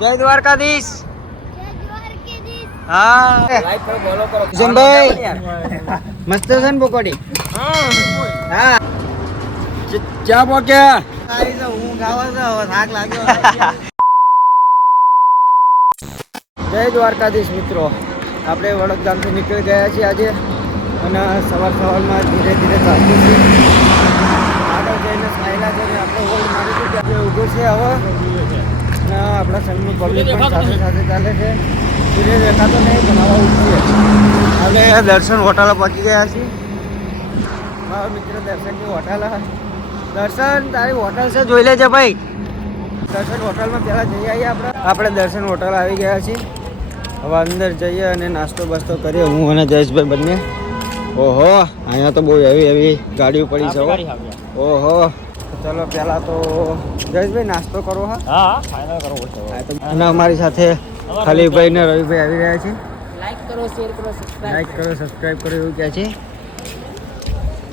જય દ્વારકાધીશ. હા લાઈક કરો, ફોલો કરો. કિશનભાઈ મસ્ત છે ને પકોડી? હા ચા પોક્યા હું ખાવા તો થાક લાગ્યો. જય દ્વારકાધીશ મિત્રો, આપણે વડોદ ગામથી નીકળી ગયા છીએ આજે અને સવારમાં ધીરે ધીરે ચાલતું છે. આગળ જઈને સાયલા જઈને આપણે હોલ્ડ મારીશું ત્યાં ઊભું છે હવે અને આપણા સંઘનું પબ્લિક પણ સાથે સાથે ચાલે છે. ધીરે દેખાતો નહીં પણ હવે ઉઠીએ. હવે દર્શન હોટલ પહોંચી ગયા છીએ. હા મિત્ર, દર્શનની હોટલ. દર્શન તારી હોટલ છે, જોઈ લેજે ભાઈ. દર્શન હોટલમાં પહેલાં જઈ આવીએ આપણે દર્શન હોટલ આવી ગયા છીએ. હવે અંદર જઈએ અને નાસ્તો બાસ્તો કરીએ હું અને જયેશભાઈ બંને. ઓહો અહીંયા તો બહુ એવી ગાડીઓ પડી છે. ઓહો ચલો પહેલાં તો જયેશભાઈ નાસ્તો કરો. હા ફાઇનલ કરવો છે. અને અમારી સાથે ખલીભાઈ ને રવિભાઈ આવી રહ્યા છે. લાઈક કરો, શેર કરો, સબસ્ક્રાઈબ કરો એવું કહે છે.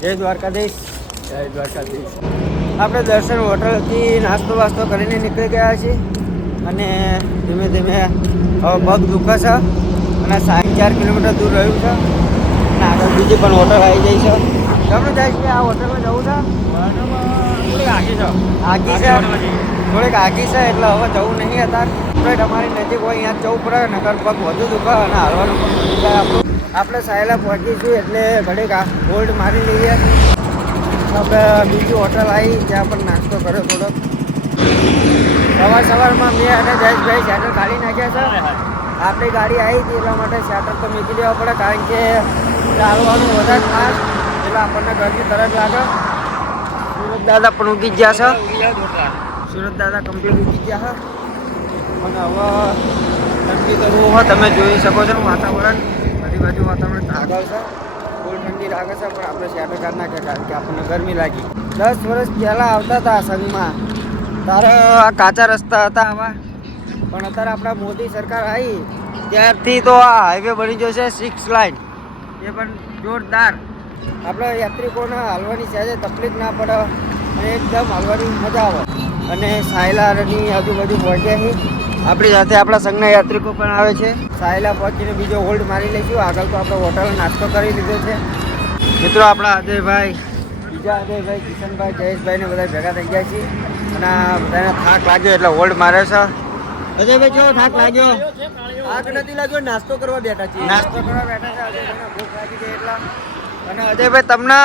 જય દ્વારકાધીશ. જય દ્વારકાધીશ. આપણે દર્શન હોટલથી નાસ્તો વાસ્તો કરીને નીકળી ગયા છીએ અને ધીમે ધીમે હવે પગ દુખે છે અને 4.5 કિલોમીટર દૂર રહ્યું છે અને આગળ બીજી પણ હોટલ આવી જાય છે. તમને જાય છે આ હોટલમાં જવું છે? થોડીક આગી છે એટલે હવે જવું નહીં અત્યારે. તમારી નજીક હોય અહીંયા જવું પડે, નકર પગ વધુ દુખે અને હાલવાનું પણ વધુ થાય આપણું. આપણે સાયલા પહોંચીશું એટલે ઘડીક હોલ્ડ મારી લઈએ. આપણે બીજી હોટલ આવી ત્યાં પણ નાસ્તો કર્યો થોડોક. સવારમાં મેં અને જયેશભાઈ શેટર કાઢી નાખ્યા છે. આપણી ગાડી આવી હતી એટલા માટે શેટર તો મૂકી દેવા પડે, કારણ કે ચાલવાનું વધારે ખાસ એટલે આપણને ગરમી તરત લાગે. સુરત દાદા પણ ઉગી ગયા છે. સુરત દાદા કમ્પ્લીટ ઉગી ગયા છે અને હવે ઠંડી તો બહુ હોય, તમે જોઈ શકો છો વાતાવરણ. બધી બાજુ વાતાવરણ આગળ છે, ફૂલ ઠંડી લાગે છે પણ આપણે શેટર કાઢી નાખ્યા કારણ કે આપણને ગરમી લાગી. 10 વર્ષ પહેલાં આવતા હતા સંઘમાં તારે આ કાચા રસ્તા હતા આવા, પણ અત્યારે આપણા મોદી સરકાર આવી ત્યારથી તો આ હાઈવે બની ગયો છે 6 લાઇન. એ પણ જોરદાર. આપણે યાત્રિકોને હાલવાની સહેજે તકલીફ ના પડે અને એકદમ હાલવાની મજા આવે. અને સાયલાની આજુબાજુ પહોંચ્યા છીએ. આપણી સાથે આપણા સંઘના યાત્રિકો પણ આવે છે. સાયલા પહોંચીને બીજો હોલ્ડ મારી લઈશું. આગળ તો આપણે હોટલ નાસ્તો કરી લીધો છે. મિત્રો આપણા અજયભાઈ, બીજા અજયભાઈ, કિશનભાઈ, જયેશભાઈને બધા ભેગા થઈ ગયા છીએ અને બધાને થાક લાગ્યો એટલે હોલ્ડ મારે છે. અજયભાઈ કેવો થાક લાગ્યો? થાક નથી લાગ્યો, નાસ્તો કરવા બેઠા છીએ. નાસ્તો કરવા બેઠા છે. અજયભાઈને ભૂખ લાગી છે એટલા. અને અજયભાઈ તમને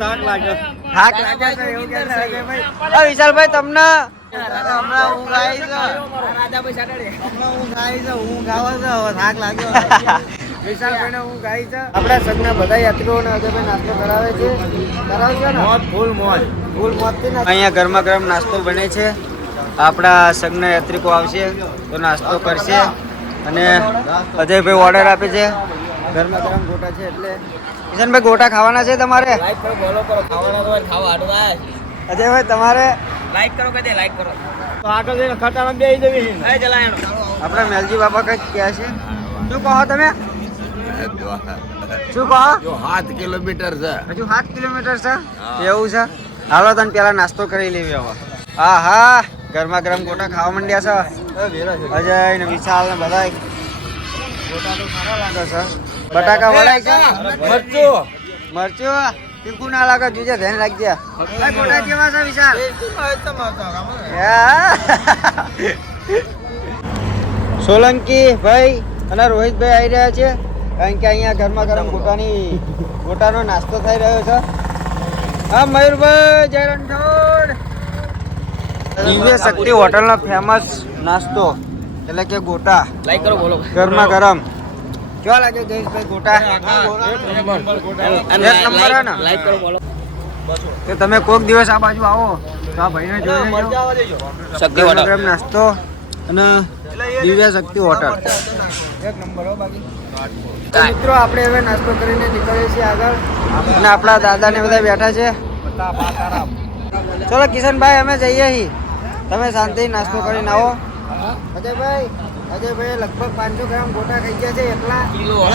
થાક લાગ્યો? થાક લાગ્યો છે એવું કહે છે અજયભાઈ. વિશાલભાઈ તમને હમણાં ઊંઘ આવી છે? ઊંઘ આવે છે, થાક લાગ્યો. વિશાલભાઈને ઊંઘ આવી છે. આપણા સંઘના બધા યાત્રીઓને અજયભાઈ નાસ્તો કરાવે છે. કરાવશે ને? ફૂલ મોજ થી. અહીંયા ગરમા ગરમ નાસ્તો બને છે. આપણા સંઘના યાત્રિકો આવશે તો નાસ્તો કરશે અને અજયભાઈ ઓર્ડર આપે છે. ગરમા ગરમ ગોટા છે એટલે કિશનભાઈ ગોટા ખાવાના છે તમારે? લાઈક કરો, ફોલો કરો. ખાવાના તો ખાવા આડું આવ્યા છે. અજયભાઈ તમારે લાઈક કરો કે લાઈક કરો તો આગળ જઈને ખટામાં બેસી જવી. આપણા મેલજી બાપા કઈ કહે છે? શું કહો તમે? શું કહો? 7 કિલોમીટર છે. હજુ 7 કિલોમીટર છે? એવું છે. હાલો તને પેલા નાસ્તો કરી લેવી હવે. હા હા, ગરમા ગરમ ગોટા ખાવા માંડ્યા છે અજય ને વિશાલ ને બધા. ગોટા તો સારા લાગે છે. બટાકા વડાય છે. મરચું તીખું ના લાગે, જોજે ધ્યાન રાખજે. ગોટા કેવા છે વિશાલ? સોલંકી ભાઈ અને રોહિતભાઈ આવી રહ્યા છે કારણ કે અહીંયા ગરમા ગરમ ગોટાનો નાસ્તો થઈ રહ્યો છે. હા મયુરભાઈ, જય રણછોડ. દિવ્ય શક્તિ હોટલનો ફેમસ નાસ્તો એટલે કે ગોટા. લાઈક કરો, બોલો. ગરમા ગરમ કેવા લાગે જયેશભાઈ ગોટા? એક નંબર હે ને? લાઈક કરો, બોલો. કે તમે કોઈક દિવસ આ બાજુ આવો તો આ ભાઈને જોઈ લેજો. શક્તિ હોટલ નાસ્તો અને દિવ્ય શક્તિ હોટલ એક નંબર હો. બાકી મિત્રો આપણે હવે નાસ્તો કરીને નીકળીએ છીએ આગળ અને આપણા દાદા ને બધા બેઠા છે. ચલો કિશનભાઈ અમે જઈએ છીએ, તમે શાંતિ નાસ્તો કરીને આવો. અજયભાઈ લગભગ 500 ગ્રામ ગોટા ખાઈ ગયા છે એટલા.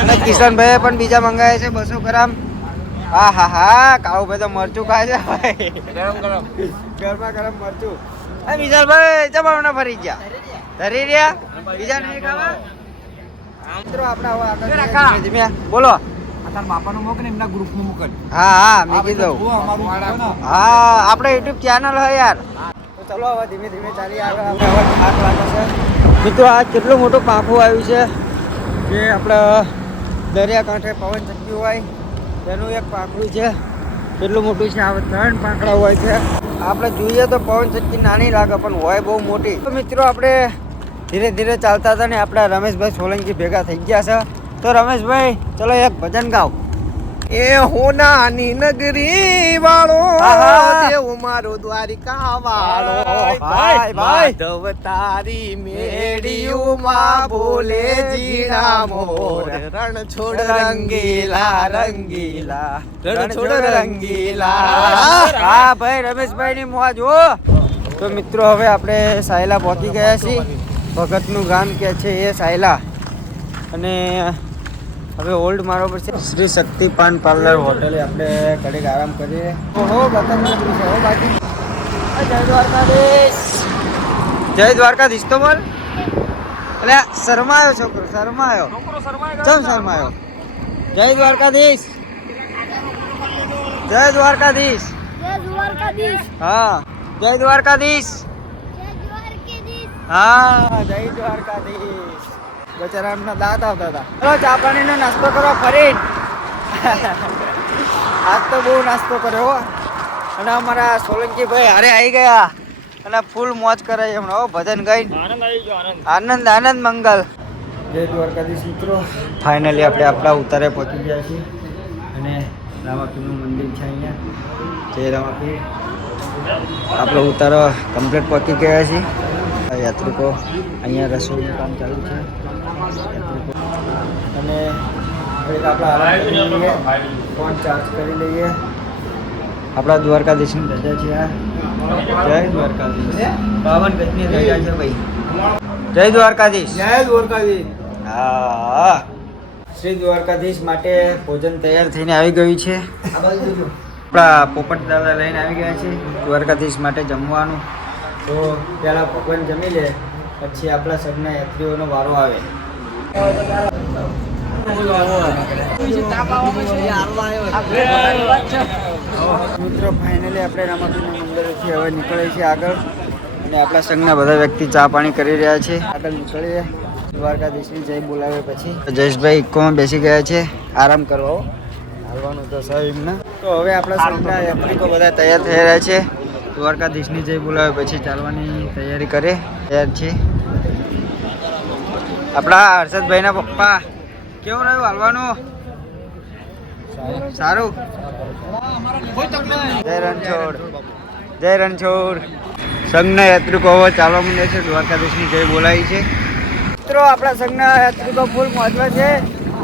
અને કિશનભાઈ પણ બીજા મંગાવે છે 200 ગ્રામ. હા હા હા, કાળુભાઈ તો મરચું ખાય છે ભાઈ. ગરમા ગરમ મરચું. વિશાલભાઈ જમાવના ફરી ગયા ધરી રહ્યા બીજા નહીં ખાવા મિત્રો આપણે ધીમે ધીમે બોલો તાર બાપાનું મોકલે એમના ગ્રુપનું મોકલ. હા મેં કીધું હા આપણે યુટ્યુબ ચેનલ હોય યાર તો ચલો હવે ધીમે ધીમે ચાલી આગળ આપણે હવે થાક લાગે છે મિત્રો આ કેટલું મોટું પાંખું આવ્યું છે જે આપણે દરિયાકાંઠે પવન ચક્કી હોય તેનું એક પાંખડું છે કેટલું મોટું છે આ 3 પાંખડા હોય છે આપણે જોઈએ તો પવન ચક્કી નાની લાગે પણ હોય બહુ મોટી તો મિત્રો આપણે ધીરે ધીરે ચાલતા હતા ને આપણા રમેશભાઈ સોલંકી ભેગા થઈ ગયા છે તો રમેશભાઈ ચલો એક ભજન ગાઓ એ હોનાની નગરી વાળો દેવ મારો દ્વારિકા વાળો ભાઈ માધવ તારી મેડીયુમાં બોલે જીણા મોર રણ છોડ રંગીલા રંગીલા રણ છોડ રંગીલા હા ભાઈ રમેશભાઈ ની મોજ હો તો મિત્રો હવે આપણે સાયલા પહોંચી ગયા છીએ ભગતનું ગામ કે છે એ સાયલા અને હવે હોલ્ડ મારવો પડશે શ્રી શક્તિ પાન પાર્લર હોટેલે આપણે ઘડીક આરામ કરીએ ઓહો બતન નીકળી છે હો બાકી જય દ્વારકાધીશ જય દ્વારકાધીશ તો બોલ એટલે શરમાયો છોકરો શરમાયો ચમ શરમાયો જય દ્વારકાધીશ જય દ્વારકાધીશ હા જય દ્વારકાધીશ હા જય દ્વારકાધીશ બચારા એમના દાંત આવતા હતા ચલો ચા પાણીનો નાસ્તો કરવા ફરી આજ તો બહુ નાસ્તો કર્યો અને અમારા સોલંકી ભાઈ હારે આવી ગયા અને ફૂલ મોજ કરાય એમણે ભજન ગાઈ આનંદ આનંદ મંગલ જય દ્વારકાધીશ મિત્રો ફાઇનલી આપણે આપણા ઉતારે પહોંચી ગયા છીએ અને રામાપીરનું મંદિર છે અહીંયા જય રામાપીર આપણો ઉતારો કમ્પ્લીટ પહોંચી ગયા છીએ યાત્રિકો અહીંયા રસોઈનું કામ ચાલુ છે અને આપણે આરામ કરી લઈએ ફોન ચાર્જ કરી લઈએ આપણા દ્વારકાધીશની રજા છે આ જય દ્વારકાધીશ 52 ગજની રજા છે ભાઈ જય દ્વારકાધીશ હા શ્રી દ્વારકાધીશ માટે ભોજન તૈયાર થઈને આવી ગયું છે આપણા પોપટ દાદા લઈને આવી ગયા છે દ્વારકાધીશ માટે જમવાનું તો પહેલાં ભગવાન જમી લે પછી આપણા સબના યાત્રીઓનો વારો આવે મિત્રો ફાઇનલી આપણે રામાપીરના મંદિરેથી હવે નીકળીએ છીએ આગળ અને આપણા સંઘના બધા વ્યક્તિ ચા પાણી કરી રહ્યા છે આગળ નીકળીએ દ્વારકાધીશની જય બોલાવે પછી જયેશભાઈ ઇકોમાં બેસી ગયા છે આરામ કરવા હાલવાનું તો સાહેબને તો હવે આપણા સંઘના યાત્રિકો બધા તૈયાર થઈ રહ્યા છે દ્વારકાધીશની જય બોલાવે પછી ચાલવાની તૈયારી કરે તૈયાર છે આપણા હર્ષદભાઈના પપ્પા કેવું રહ્યું હાલવાનું સારું જય રણછોડ જય રણછોડ સંઘના યાત્રિકો હવે ચાલવા માંડે છે દ્વારકાધીશની જય બોલાવી છે મિત્રો આપણા સંઘના યાત્રિકો ફૂલ મોજમાં છે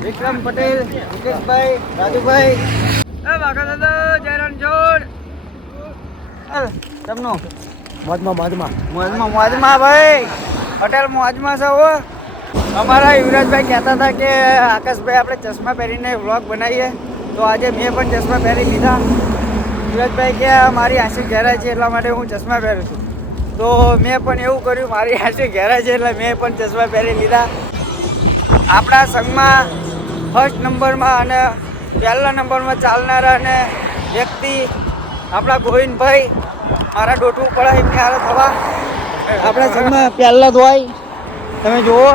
વિક્રમ પટેલ મુકેશભાઈ રાજુભાઈ વાઘા દાદા જય રણછોડ તમને મોજમાં ભાઈ પટેલ મોજમાં છે હો અમારા યુવરાજભાઈ કહેતા હતા કે આકાશભાઈ આપણે ચશ્મા પહેરીને વ્લોગ બનાવીએ તો આજે મેં પણ ચશ્મા પહેરી લીધા યુવરાજભાઈ કે મારી આંસુ ઘેરાય છે એટલા માટે હું ચશ્મા પહેરું છું તો મેં પણ એવું કર્યું મારી આંસુ ઘેરાય છે એટલે મેં પણ ચશ્મા પહેરી લીધા આપણા સંઘમાં ફર્સ્ટ નંબરમાં અને પહેલા નંબરમાં ચાલનારા અને વ્યક્તિ આપણા ગોવિંદભાઈ મારા ડોટું પડે એમની હાલત થવા આપણા સંઘમાં પહેલા જ હોય તમે જુઓ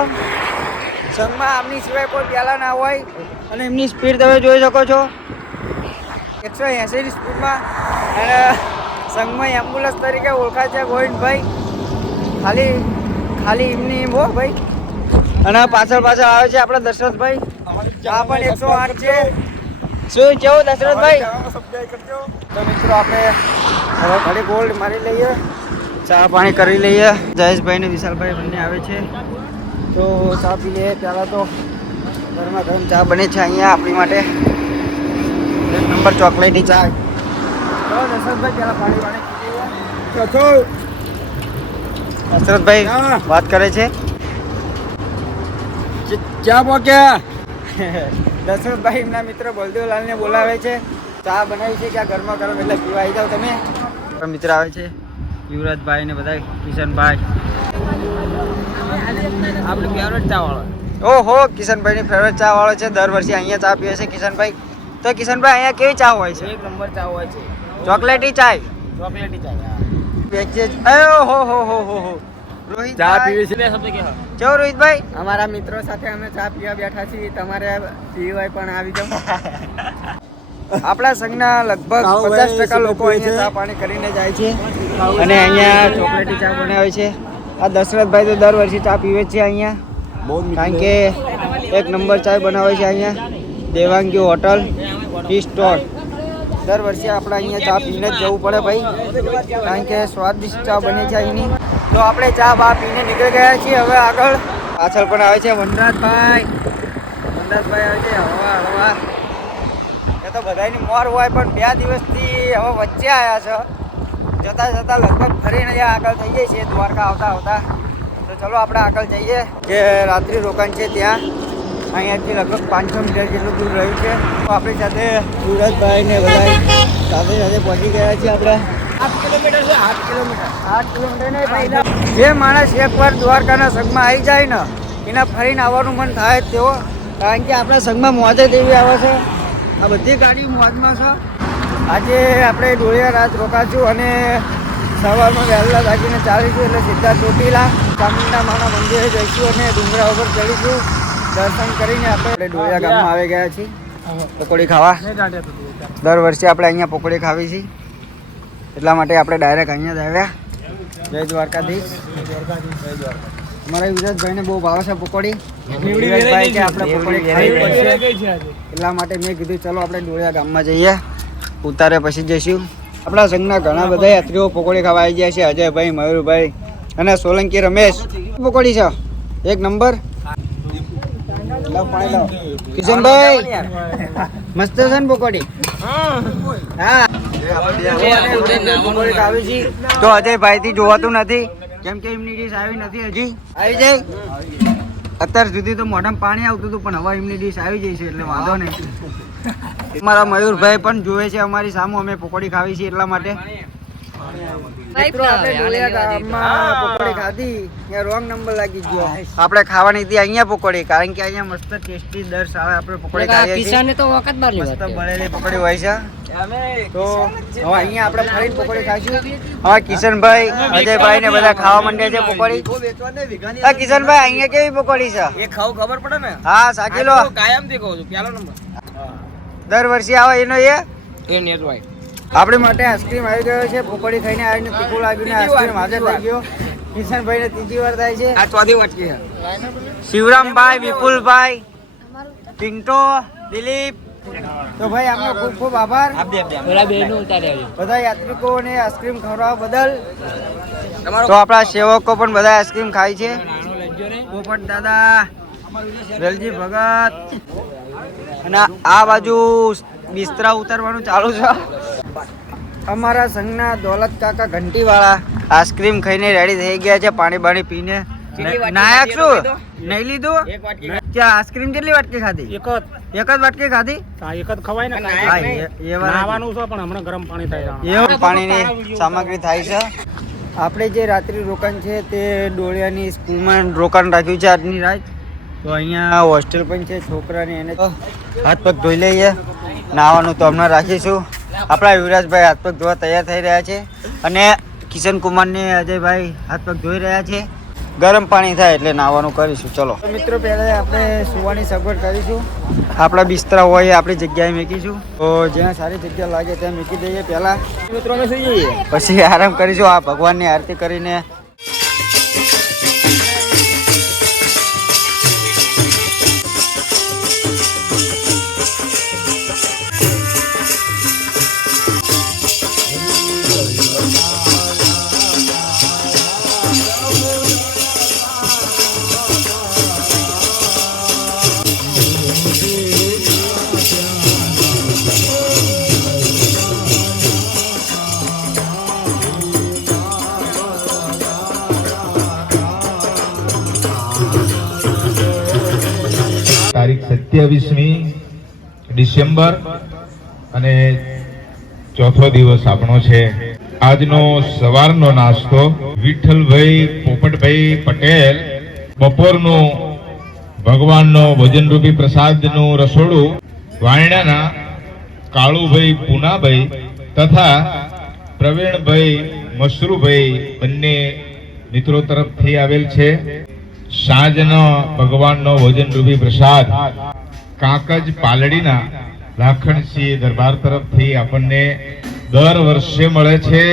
સંઘમાં આમની સિવાય કોઈ પહેલા ના હોય અને એમની સ્પીડ તમે જોઈ શકો છો 180ની સ્પીડમાં અને સંઘમાં એમ્બ્યુલન્સ તરીકે ઓળખાય છે ગોવિંદભાઈ ખાલી એમની હો ભાઈ અને પાછળ આવે છે આપણા દશરથભાઈ આ પણ 108 છે શું કેવું દશરથભાઈ તો મિત્રો આપણે હવે ઘડી ગોલ્ડ મારી લઈએ ચા પાણી કરી લઈએ જયેશભાઈ ને વિશાલભાઈ બંને આવે છે તો ચા પી લઈએ પહેલાં તો ગરમા ગરમ ચા બને છે અહીંયા આપણી માટે 1 નંબર ચોકલેટી ચા દશરથભાઈ પહેલાં પાણી દશરથભાઈ વાત કરે છે ચા પહોંચ્યા દશરથભાઈ એમના મિત્ર બલદેવલાલને બોલાવે છે ચા બનાવી છે કે આ ગરમા ગરમ એટલે પીવા આવી જાઓ તમે મિત્ર આવે છે યુવરાજભાઈ ને બધા કિશનભાઈ આપણું ફેવરેટ ચા વાળો. ઓહો કિશનભાઈની ફેવરેટ ચા વાળો છે. દર વર્ષે અહીંયા ચા પીવે છે કિશનભાઈ. તો કિશનભાઈ અહીંયા કેવી ચા હોય છે? એક નંબર ચા હોય છે. ચોકલેટી ચાય. ચોકલેટી ચા. ઓહો રોહિત ચા પીવી છે. બે શબ્દ કહેવા. કેવો રોહિતભાઈ? અમારા મિત્રો સાથે અમે ચા પીવા બેઠા છીએ. તમારે પીવાય પણ આવી જાઓ. આપણા સંઘના લગભગ 50% લોકો અહીંયા ચા પાણી કરીને જાય છે અને અહીંયા ચોકલેટી ચા બનાવે છે. આ દશરથભાઈ તો દર વર્ષે ચા પીવે છે અહીંયા, કારણ કે એક નંબર ચા બનાવે છે અહીંયા. Devangi hotel T store. દર વર્ષે આપણે અહીંયા ચા પીને જ જવું પડે ભાઈ, કારણ કે સ્વાદિષ્ટ ચા બને છે અહીંની. તો આપણે ચા બા પીને નીકળી ગયા છીએ. હવે આગળ પાછળ પણ આવે છે વનરાજભાઈ. વનરાજભાઈ આવે છે હવા હવા. એ તો બધાની મોર હોય, પણ 2 દિવસથી હવે વચ્ચે આવ્યા છે. જતા લગભગ ફરીને આગળ થઈ જાય છે દ્વારકા આવતા. તો ચલો આપણે આગળ જઈએ. જે રાત્રિ રોકાણ છે ત્યાં અહીંયાથી લગભગ 500 મીટર જેટલું દૂર રહ્યું છે. તો આપણી સાથે સુરજભાઈ ને બધા સાથે પહોંચી ગયા છીએ આપણે. 8 કિલોમીટર છે. 8 કિલોમીટર. 8 કિલોમીટર નહીં ભાઈ. જે માણસ એકવાર દ્વારકાના સંઘમાં આવી જાય ને એના ફરીને આવવાનું મન થાય જ તેવો, કારણ કે આપણા સંઘમાં મોજે દેવી આવે છે. આ બધી ગાડી મોજમાં છે. આજે આપણે ડોળિયા રાત રોકાશું અને સવારમાં વહેલા જાગીને ચાલીશું એટલે સીધા ચોટીલા ચામુંડા માના મંદિરે જઈશું અને ડુંગરા ઉપર ચડીશું. દર્શન કરીને આપણે ડોળિયા ગામમાં આવી ગયા છીએ પકોડી ખાવા. દર વર્ષે આપણે અહીંયા પકોડી ખાવી છીએ, એટલા માટે આપણે ડાયરેક્ટ અહીંયા જ આવ્યા. જય દ્વારકાધીશ. અમારા યુવરાજભાઈને બહુ ભાવે છે પકોડી. યુવરાજભાઈ કે આપણે પકોડી ખાવી પડશે, એટલા માટે મેં કીધું ચલો આપણે ડોળિયા ગામમાં જઈએ, ઉતારે પછી જઈશું. આપણા સંઘના ઘણા બધા યાત્રીઓ પકોડી ખાવા આવી ગયા છે. અજયભાઈ, મયુરભાઈ અને સોલંકી રમેશ. પકોડી છે એક નંબર. કિશનભાઈ મસ્ત છે ને પકોડી? હા. પકોડી ખાવી છે તો અજયભાઈ થી જોવાતું નથી, કેમ કે એમની ડીશ આવી નથી હજી. આવી જાય. અત્યાર સુધી તો મોઢામાં પાણી આવતું હતું, પણ હવે એમની ડીશ આવી જાય છે એટલે વાંધો નહીં. અમારા મયુરભાઈ પણ જોવે છે અમારી સામે અમે પકોડી ખાવી છે એટલા માટે. મિત્રો આપણે ડોળિયા ગામમાં પકોડી ખાધી, ત્યાં રોંગ નંબર લાગી ગયો. આપણે ખાવાની હતી અહીંયા પકોડી, કારણ કે અહીંયા મસ્ત ટેસ્ટી દર સારા આપણે પકોડી ખાઈએ છીએ. મસ્ત બળેલી પકોડી હોય છે. તો હવે અહીંયા આપણે ફરીને પકોડી ખાઈશું. હવે કિશનભાઈ, અજયભાઈ ને બધા ખાવા માંડ્યા છે પકોડી. હા કિશનભાઈ, અહીંયા કેવી પકોડી છે? એ ખાવ ખબર પડે ને. હા સાચી લો. કાયમથી કહું છું. પહેલો નંબર. દર વર્ષે આવે એનો એ નેટવાય. આપણી માટે આઈસ્ક્રીમ આવી ગયો છે. પકોડી ખાઈને આવીને તીખું લાગ્યું ને આઈસ્ક્રીમ હાજર થઈ ગયો. કિશનભાઈ ને ત્રીજી વાર થાય છે. આ ચોથી વાટકી છે. શિવરામભાઈ, વિપુલભાઈ, પિન્ટો, દિલીપ. તો ભાઈ આપનો ખૂબ ખૂબ આભાર બધા યાત્રિકોને આઈસ્ક્રીમ ખવડાવવા બદલ. તો આપણા સેવકો પણ બધા આઈસ્ક્રીમ ખાય છે. પોપટ દાદા, વેલજી ભગત અને આ બાજુ બિસ્તરા ઉતારવાનું ચાલુ છે. અમારા સંઘના દોલત કાકા ઘંટીવાળા આઈસ્ક્રીમ ખાઈને રેડી થઈ ગયા છે. પાણી બાણી પીને નાયક શું નહીં લીધું. ત્યાં આઈસ્ક્રીમ કેટલી વાટકી ખાધી? એક જ વાટકી ખાધી. એક જ ખવાય ને. નાવાનું છે પણ હમણાં ગરમ પાણી થાય. એવું પાણીની સામગ્રી થાય છે. આપણે જે રાત્રિ રોકાણ છે તે ડોળિયાની સ્કૂલમાં રોકાણ રાખ્યું છે આજની રાત. તો અહીંયા હોસ્ટેલ પણ છે છોકરાની, એને હાથ પગ ધોઈ લઈએ. નાવાનું તો હમણાં રાખીશું. આપણા યુવરાજભાઈ હાથ પગ ધોવા તૈયાર થઈ રહ્યા છે અને કિશન કુમાર ને અજયભાઈ હાથ પગ ધોઈ રહ્યા છે. ગરમ પાણી થાય એટલે નાવાનું કરીશું. ચલો મિત્રો, પહેલા આપણે સુવાની સગવડ કરીશું. આપણા બિસ્તરા હોય આપણી જગ્યાએ મૂકીશું. તો જ્યાં સારી જગ્યા લાગે ત્યાં મૂકી દઈએ પહેલા. મિત્રો અમે સુઈ જઈએ, પછી આરામ કરીશું. આ ભગવાનની આરતી કરીને તારીખ 27મી ડિસેમ્બર અને ચોથો દિવસ આપણો છે. આજનો સવારનો નાસ્તો વિઠ્ઠલભાઈ પોપટભાઈ પટેલ, બપોરનું ભગવાનનો ભોજનરૂપી પ્રસાદનું રસોડું વાયણાના કાળુભાઈ પૂનાભાઈ તથા પ્રવીણભાઈ મસરૂભાઈ બંને મિત્રો તરફથી આવેલ છે. સાંજનો ભગવાનનો ભોજનરૂપી પ્રસાદ કાંકજ પાલડીના લાખણસિંહ દરબાર તરફથી આપણને દર વર્ષે મળે છે.